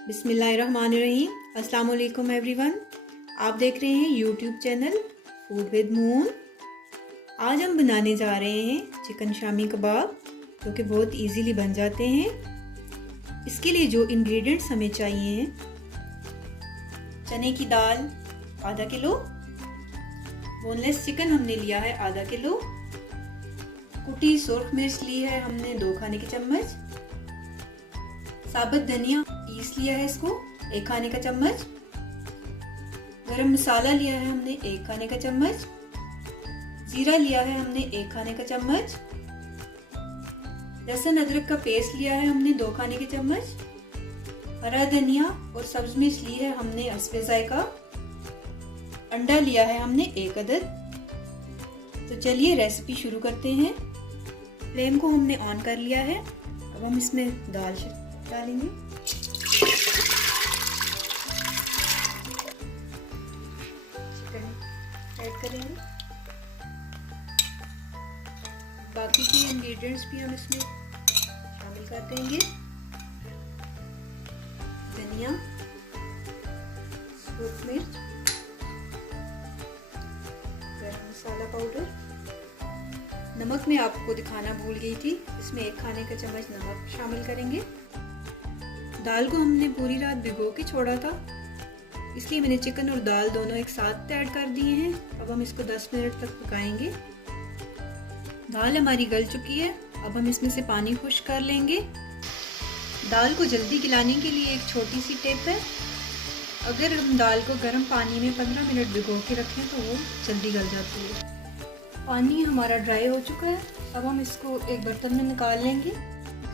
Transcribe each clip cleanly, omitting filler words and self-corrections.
बिस्मिल्लाहिर्रहमानिर्रहीम। अस्सलाम वालेकुम एवरीवन। आप देख रहे हैं YouTube channel food with moon. आज हम बनाने जा रहे हैं चिकन शामी कबाब, जो कि बहुत इजीली बन जाते हैं। इसके लिए जो इंग्रेडिएंट्स हमें चाहिए हैं: चने की दाल आधा किलो, बोनलेस चिकन हमने लिया है आधा किलो, कुटी सुर्ख मिर्च ली है हमने 2 खाने के चम्मच, साबुत धनिया पीस लिया है इसको 1 खाने का चम्मच, गरम मसाला लिया है हमने 1 खाने का चम्मच, जीरा लिया है हमने 1 खाने का चम्मच, लहसुन अदरक का पेस्ट लिया है हमने 2 खाने के चम्मच, हरा धनिया और सब्ज मिर्च ली है हमने हस्बे जायका, अंडा लिया है हमने 1 अदद। तो चलिए रेसिपी शुरू करते हैं। फ्लेम को हमने ऑन कर लिया है। अब हम इसमें दाल डालेंगे। चिकन ऐड करेंगे। बाकी के इंग्रेडिएंट्स भी हम इसमें शामिल कर देंगे। धनिया, सूख मिर्च, गरम मसाला पाउडर, नमक मैं आपको दिखाना भूल गई थी, इसमें 1 खाने का चम्मच नमक शामिल करेंगे। दाल को हमने पूरी रात भिगो के छोड़ा था, इसलिए मैंने चिकन और दाल दोनों एक साथ ऐड कर दिए हैं। अब हम इसको 10 मिनट तक पकाएंगे। दाल हमारी गल चुकी है। अब हम इसमें से पानी खुश्क कर लेंगे। दाल को जल्दी गलाने के लिए एक छोटी सी टिप है, अगर हम दाल को गर्म पानी में 15 मिनट भिगो के रखें तो वो जल्दी गल जाती है। पानी हमारा ड्राई हो चुका है। अब हम इसको एक बर्तन में निकाल लेंगे।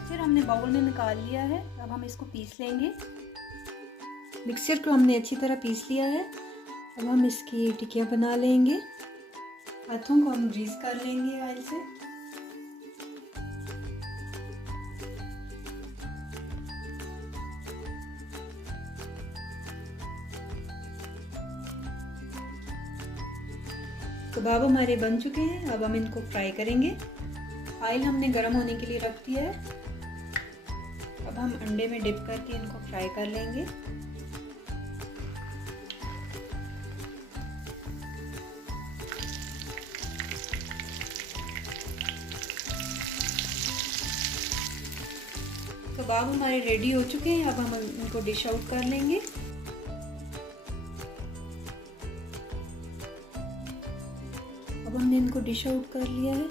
फिर हमने बाउल में निकाल लिया है। अब हम इसको पीस लेंगे। मिक्सचर को हमने अच्छी तरह पीस लिया है। अब हम इसकी टिक्कियाँ बना लेंगे। हाथों को हम ग्रीस कर लेंगे ऑयल से। कबाब हमारे बन चुके हैं। अब हम इनको फ्राई करेंगे। ऑयल हमने गर्म होने के लिए रख दिया है। अब हम अंडे में डिप करके इनको फ्राई कर लेंगे। कबाब हमारे रेडी हो चुके हैं। अब हम इनको डिश आउट कर लेंगे। अब हमने इनको डिश आउट कर लिया है।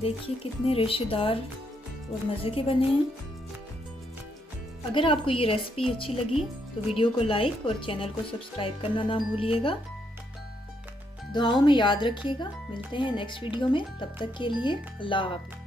देखिए कितने रेशेदार और मज़े के बने हैं। अगर आपको ये रेसिपी अच्छी लगी तो वीडियो को लाइक और चैनल को सब्सक्राइब करना ना भूलिएगा। दुआओं में याद रखिएगा। मिलते हैं नेक्स्ट वीडियो में। तब तक के लिए अल्लाह हाफ़िज़।